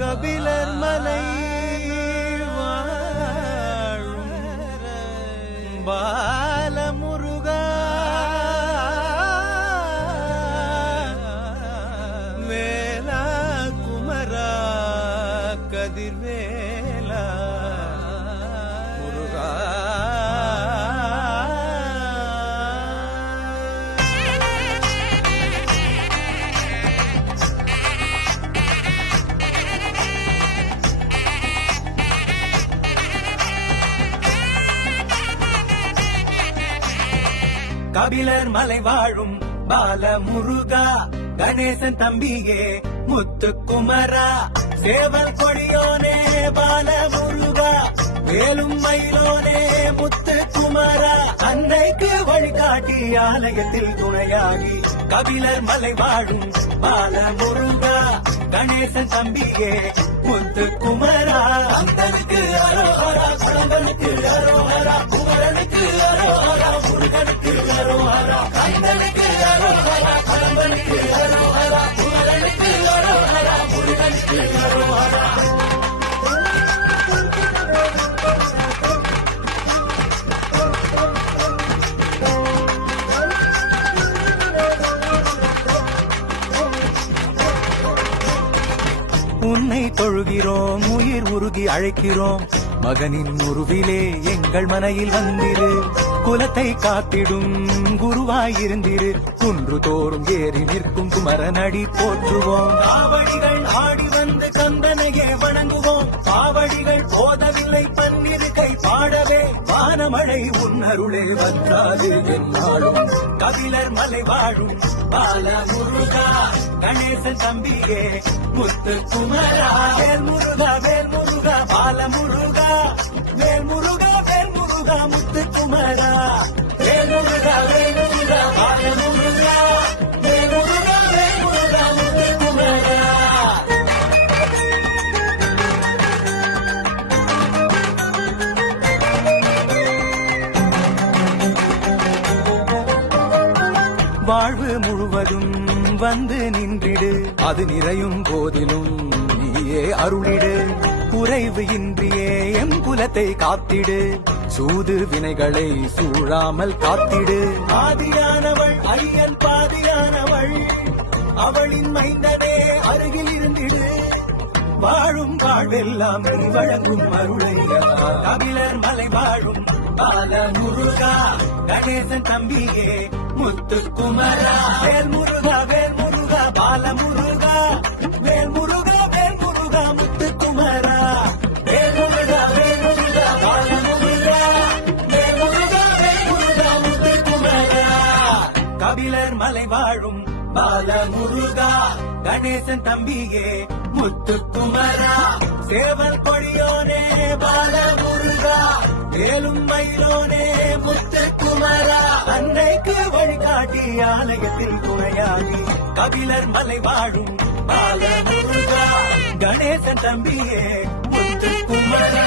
கபிலர் மலை வாழும் பாலமுருகா. வேலா குமரா கதிர்வே கபிலர் மலை வாழும் பால முருகா கணேசன் தம்பியே முத்துக்குமரா. சேவல் கொடியோனே பால முருகா வேலும் மயிலோனே முத்துக்குமரா. அன்னைக்கு வழிகாட்டி ஆலயத்தில் துணையாகி கபிலர் மலை வாழும் பால முருகா கணேசன் தம்பியே முத்துக்குமரா. அந்தனுக்கு அரோஹரா குழந்தனுக்கு அரோஹரா. அரோஹரா கந்தனுக்கு அரோஹரா அரோஹரா குமரனுக்கு அரோஹரா முருகனுக்கு அரோஹரா. உன்னை தொழுகிறோம் உயிர் உருகி அழைக்கிறோம். மகனின் உருவிலே எங்கள் மனையில் வந்திரு. குலத்தை காத்திடும் குருவாயிருந்திரு. குன்று தோறும் ஏறி நிற்கும் குமரனடி போற்றுவோம். காவடிகள் ஆடி வந்து கந்தனையே வணங்குவோம். காவடிகள் போதவில்லை பன்னிரு கை பாடவே. வானமழை உன்னருளே வந்தாது என்னாலும். கபிலர் மலை வாழும் பால முருகா கணேசன் தம்பியே முத்து குமரா. வேல் முருகா வேல் முருகா பால முருகா வாழ்வு முழுவதும் வந்து நின்றிடு. அது நிறையும் போதிலும் நீயே அருளிடு. குறைவு இன்றியே எம் குலத்தை காத்திடு. சூது வினைகளை சூழாமல் காத்திடு. ஆதியானவள் ஐயன் பாதியானவள் அவளின் மைந்தனே அருகில் இருந்திடு. வாழும் வாழ்வெல்லாம் வழங்கும் அருளையா கபிலர் மலை வாழும் பால முருகா கணேசன் தம்பியே முத்து குமரா வேல் முருகா வேல் முருகா பால முருகா வேல் முருகா வேல் முருகா முத்துக்குமரா வேல் முருகா வேல் முருகா பால முருகா வேல் முருகா வேல் முருகா முத்துக்குமரா. கபிலர் மலை வாழும் பால முருகா கணேசன் தம்பியே முத்து குமரா சேவல் கொடியோ வேலும் மயிலோனே முத்துக்குமரா அன்னைக்கு வழிகாட்டி ஆலயத்தில் துணையாகி கபிலர் மலை வாழும் பால முருகா கணேசன் தம்பியே முத்துக்குமரா.